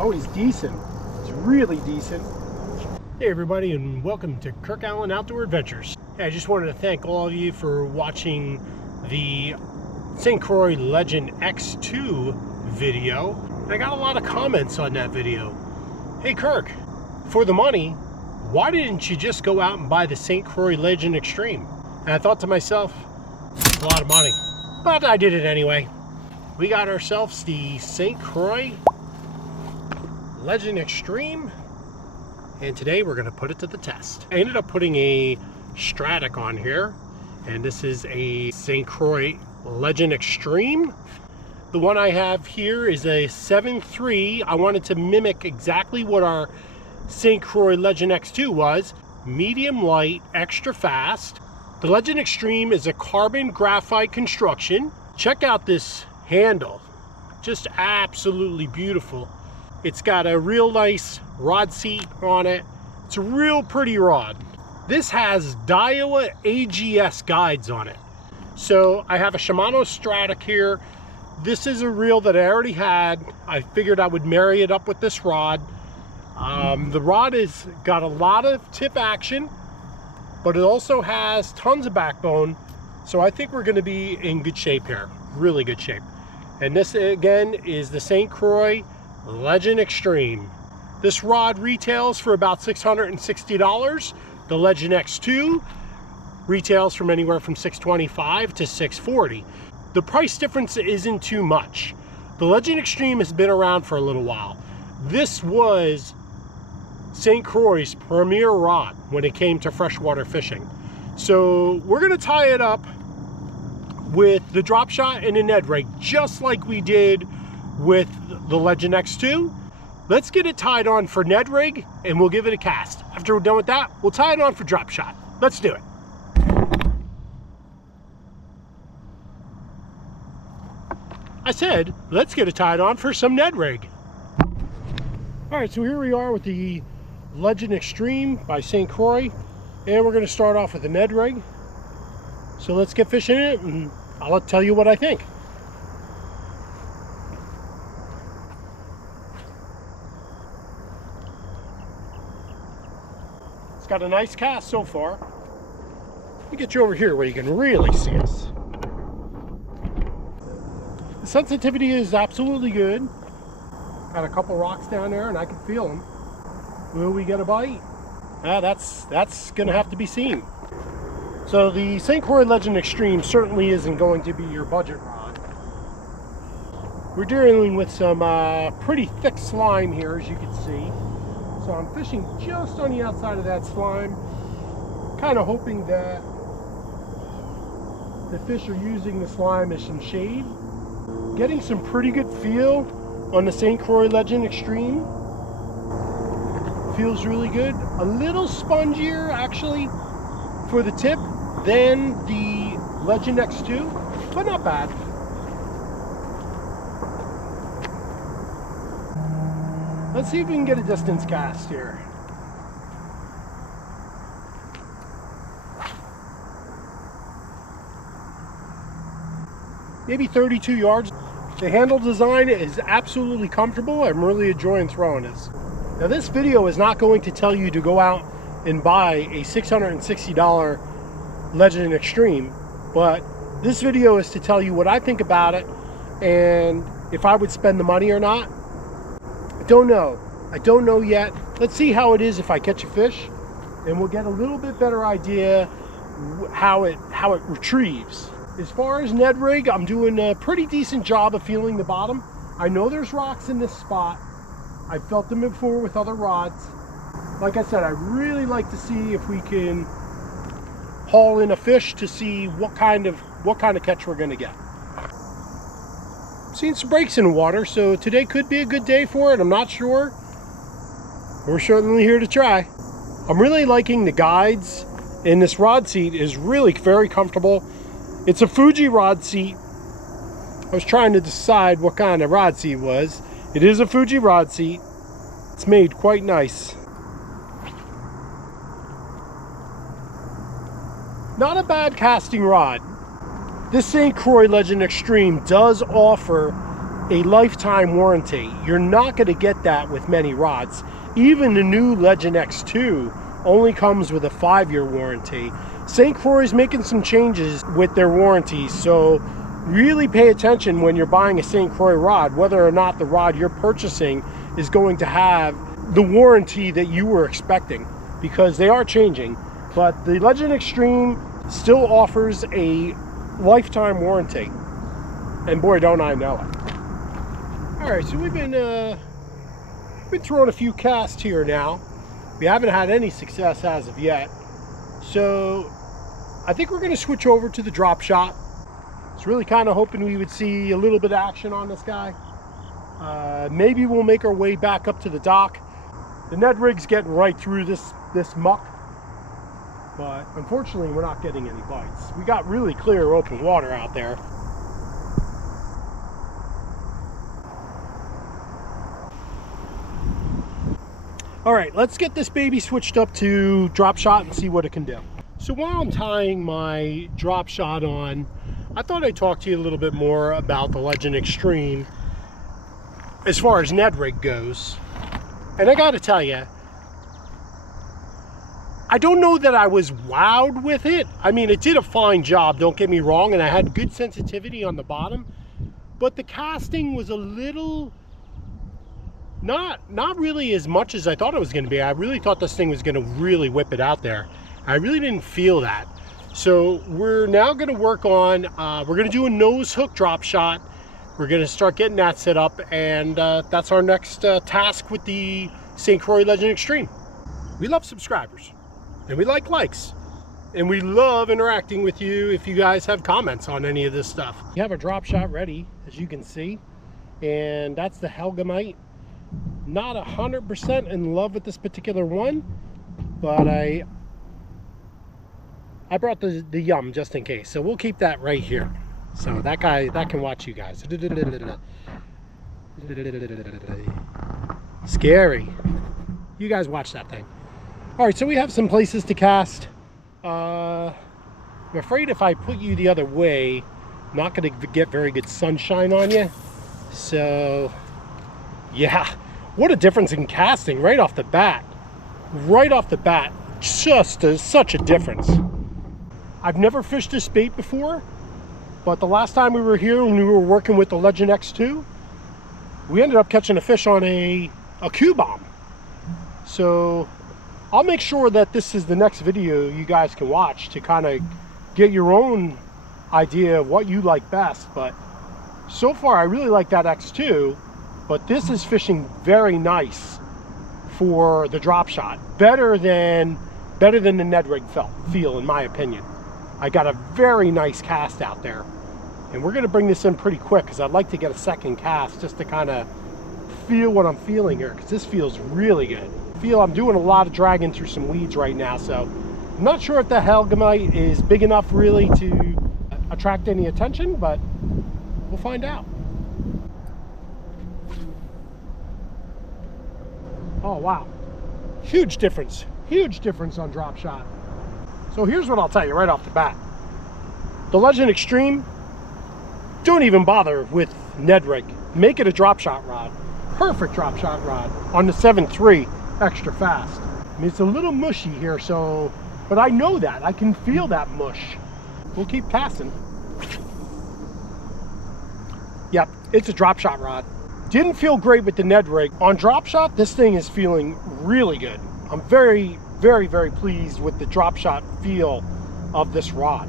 Oh, he's decent. He's really decent. Hey everybody, and welcome to Kirk Allen Outdoor Adventures. Hey, I just wanted to thank all of you for watching the St Croix Legend X2 video. And I got a lot of comments on that video. Hey Kirk, for the money, why didn't you just go out and buy the St Croix Legend Xtreme? And I thought to myself, it's a lot of money, but I did it anyway. We got ourselves the St Croix Legend Xtreme, and today we're going to put it to the test. I ended up putting a Stratic on here, and this is a St Croix Legend Xtreme. The one I have here is a 7.3. I wanted to mimic exactly what our St Croix Legend X2 was. Medium light, extra fast. The Legend Xtreme is a carbon graphite construction. Check out this handle. Just absolutely beautiful. It's got a real nice rod seat on it. It's a real pretty rod. This has Daiwa AGS guides on it. So I have a Shimano Stratic here. This is a reel that I already had. I figured I would marry it up with this rod. The rod has got a lot of tip action, but it also has tons of backbone. So I think we're going to be in good shape here. Really good shape. And this again is the St Croix Legend Xtreme. This rod retails for about $660. The Legend X2 retails from anywhere from $625 to $640. The price difference isn't too much. The Legend Xtreme has been around for a little while. This was St. Croix's premier rod when it came to freshwater fishing. So we're going to tie it up with the drop shot and a Ned rig, just like we did with the Legend X2. Let's get it tied on for Ned rig and we'll give it a cast. After we're done with that, we'll tie it on for drop shot. Let's do it. I said, let's get it tied on for some Ned rig. All right, so here we are with the Legend Xtreme by St. Croix, and we're going to start off with the Ned rig. So let's get fishing it, and I'll tell you what I think. It's got a nice cast so far. Let me get you over here where you can really see us. The sensitivity is absolutely good. Got a couple rocks down there and I can feel them. Will we get a bite? That's gonna have to be seen. So the St. Croix Legend Xtreme certainly isn't going to be your budget rod. We're dealing with some pretty thick slime here, as you can see. So I'm fishing just on the outside of that slime, kind of hoping that the fish are using the slime as some shade. Getting some pretty good feel on the St. Croix Legend Xtreme. Feels really good. A little spongier actually for the tip than the Legend X2, but not bad. Let's see if we can get a distance cast here. Maybe 32 yards. The handle design is absolutely comfortable. I'm really enjoying throwing this. Now this video is not going to tell you to go out and buy a $660 Legend Xtreme, but this video is to tell you what I think about it and if I would spend the money or not. I don't know. I don't know yet. Let's see how it is if I catch a fish, and we'll get a little bit better idea how it retrieves. As far as Ned rig, I'm doing a pretty decent job of feeling the bottom. I know there's rocks in this spot. I've felt them before with other rods. Like I said, I really like to see if we can haul in a fish to see what kind of catch we're going to get. Seen some breaks in the water, so today could be a good day for it. I'm not sure. We're certainly here to try. I'm really liking the guides, and this rod seat is really very comfortable. It's a Fuji rod seat. I was trying to decide what kind of rod seat it was. It is a Fuji rod seat. It's made quite nice. Not a bad casting rod. This St. Croix Legend Xtreme does offer a lifetime warranty. You're not going to get that with many rods. Even the new Legend X2 only comes with a 5-year warranty. St. Croix is making some changes with their warranties, so really pay attention when you're buying a St. Croix rod, whether or not the rod you're purchasing is going to have the warranty that you were expecting, because they are changing. But the Legend Xtreme still offers a lifetime warranty, and boy, don't I know it. All right, so we've been throwing a few casts here now. We haven't had any success as of yet, so I think we're going to switch over to the drop shot. I was really kind of hoping we would see a little bit of action on this guy. Maybe we'll make our way back up to the dock. The Ned rig's getting right through this muck, but unfortunately we're not getting any bites. We got really clear open water out there. All right, let's get this baby switched up to drop shot and see what it can do. So while I'm tying my drop shot on, I thought I'd talk to you a little bit more about the Legend Xtreme as far as Ned rig goes. And I gotta tell you, I don't know that I was wowed with it. I mean, it did a fine job, don't get me wrong, and I had good sensitivity on the bottom, but the casting was a little, not really as much as I thought it was gonna be. I really thought this thing was gonna really whip it out there. I really didn't feel that. So we're now gonna work on, we're gonna do a nose hook drop shot. We're going to start getting that set up, and that's our next task with the St. Croix Legend Xtreme. We love subscribers, and we like likes, and we love interacting with you if you guys have comments on any of this stuff. We have our drop shot ready, as you can see, and that's the Helgamite. Not 100% in love with this particular one, but I brought the Yum just in case, so we'll keep that right here. So that guy, that can watch you guys. Scary. You guys watch that thing. All right, so we have some places to cast. I'm afraid if I put you the other way, I'm not going to get very good sunshine on you. So, yeah. What a difference in casting right off the bat. Right off the bat. Just such a difference. I've never fished this bait before. But the last time we were here, when we were working with the Legend X2, we ended up catching a fish on a Q-bomb. So I'll make sure that this is the next video you guys can watch to kind of get your own idea of what you like best. But so far, I really like that X2, but this is fishing very nice for the drop shot. Better than the Ned rig feel, in my opinion. I got a very nice cast out there. And we're going to bring this in pretty quick because I'd like to get a second cast just to kind of feel what I'm feeling here, because this feels really good. I feel I'm doing a lot of dragging through some weeds right now, so I'm not sure if the Helgamite is big enough really to attract any attention, but we'll find out. Oh wow, huge difference on drop shot. So here's what I'll tell you right off the bat. The Legend Xtreme, don't even bother with Ned rig. Make it a drop shot rod. Perfect drop shot rod on the 7.3 extra fast. I mean, it's a little mushy here, so, but I know that. I can feel that mush. We'll keep casting. Yep, it's a drop shot rod. Didn't feel great with the Ned rig. On drop shot, this thing is feeling really good. I'm very, very, very pleased with the drop shot feel of this rod.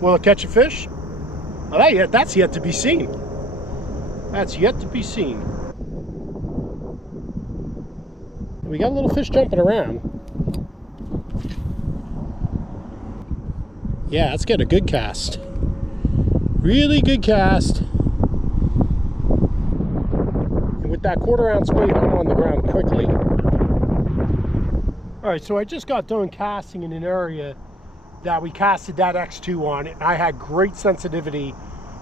Will it catch a fish? Well, that's yet to be seen. That's yet to be seen. We got a little fish jumping around. Yeah, let's get a good cast. Really good cast. And with that 1/4 ounce weight, I'm on the ground quickly. All right, so I just got done casting in an area that we casted that X2 on, and I had great sensitivity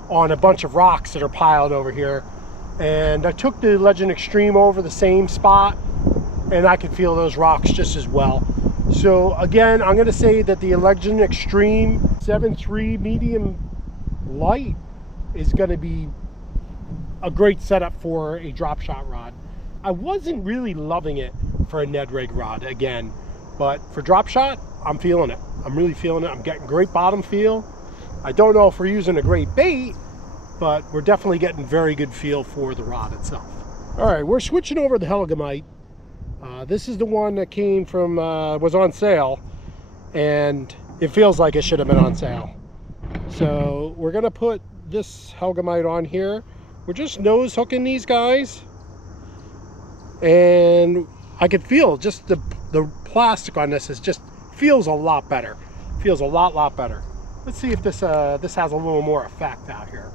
on a bunch of rocks that are piled over here. And I took the Legend Xtreme over the same spot, and I could feel those rocks just as well. So again, I'm gonna say that the Legend Xtreme 7.3 medium light is gonna be a great setup for a drop shot rod. I wasn't really loving it for a Ned rig rod again, but for drop shot, I'm feeling it. I'm really feeling it. I'm getting great bottom feel. I don't know if we're using a great bait, but we're definitely getting very good feel for the rod itself. All right, we're switching over to the Helgamite. This is the one that came from, was on sale, and it feels like it should have been on sale. So we're gonna put this Helgamite on here. We're just nose hooking these guys, and I could feel just the plastic on this is just feels a lot better. Feels a lot better. Let's see if this this has a little more effect out here.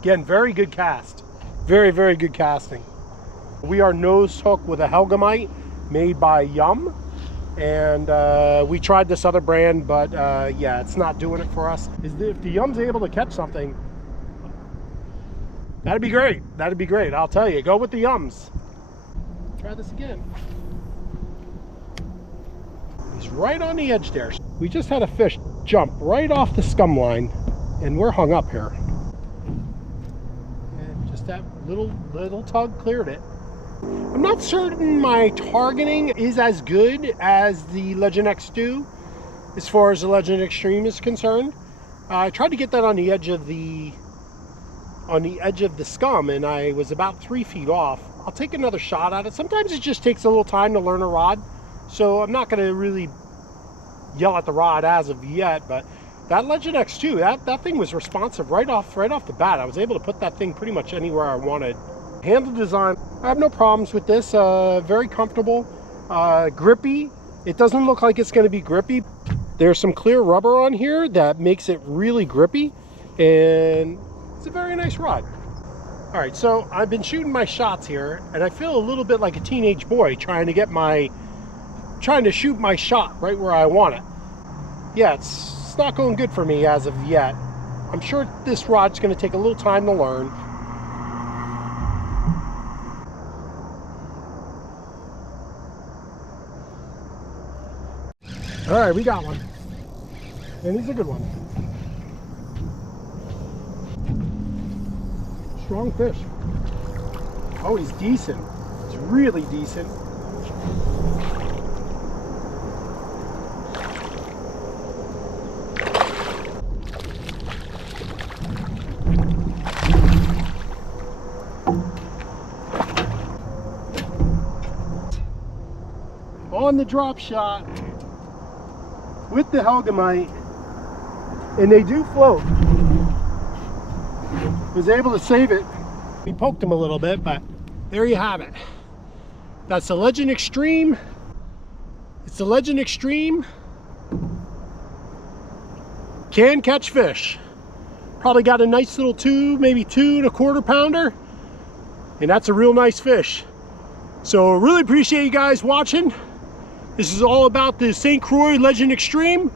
Again, very good cast. Very good casting. We are nose hooked with a Helgamite made by Yum. And we tried this other brand, but yeah, it's not doing it for us. If the Yum's able to catch something, that'd be great. That'd be great. I'll tell you, go with the Yums. Try this again. He's right on the edge there. We just had a fish jump right off the scum line, and we're hung up here. And just that little tug cleared it. I'm not certain my targeting is as good as the Legend X2 as far as the Legend Xtreme is concerned. I tried to get that on the edge of the scum, and I was about 3 feet off. I'll take another shot at it. Sometimes it just takes a little time to learn a rod, so I'm not going to really yell at the rod as of yet. But that Legend X2, that thing was responsive right off the bat. I was able to put that thing pretty much anywhere I wanted. Handle design, I have no problems with this. Very comfortable, grippy. It doesn't look like it's going to be grippy. There's some clear rubber on here that makes it really grippy, and it's a very nice rod. All right, so I've been shooting my shots here, and I feel a little bit like a teenage boy trying to shoot my shot right where I want it. Yeah, it's not going good for me as of yet. I'm sure this rod's going to take a little time to learn. All right, we got one, and he's a good one. Strong fish. Oh, he's decent. He's really decent. On the drop shot with the Helgamite, and they do float. Was able to save it. We poked him a little bit, but there you have it. That's the Legend Xtreme. It's the Legend Xtreme. Can catch fish. Probably got a nice little maybe 2 1/4 pounder, and that's a real nice fish. So really appreciate you guys watching. This is all about the St Croix Legend Xtreme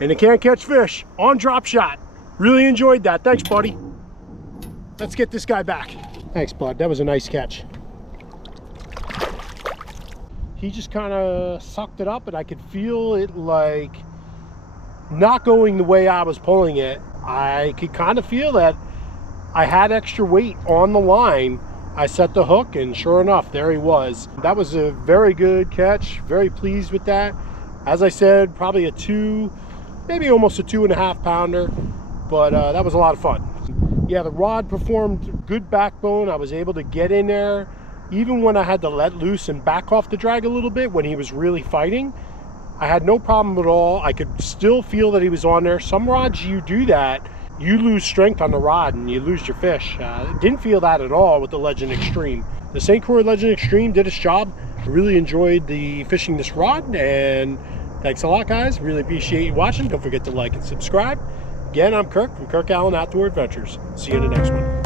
and the can catch fish on drop shot. Really enjoyed that. Thanks, buddy. Let's get this guy back. Thanks, bud. That was a nice catch. He just kind of sucked it up, and I could feel it like not going the way I was pulling it. I could kind of feel that I had extra weight on the line. I set the hook, and sure enough, there he was. That was a very good catch. Very pleased with that. As I said, probably a 2, maybe almost a 2 1/2 pounder, but that was a lot of fun. Yeah, the rod performed good backbone. I was able to get in there even when I had to let loose and back off the drag a little bit when he was really fighting. I had no problem at all. I could still feel that he was on there. Some rods, you do that, you lose strength on the rod and you lose your fish. Didn't feel that at all with the Legend Xtreme. The St Croix Legend Xtreme did its job. I really enjoyed fishing this rod, and thanks a lot, guys. Really appreciate you watching. Don't forget to like and subscribe. Again, I'm Kirk from Kirk Allen Outdoor Adventures. See you in the next one.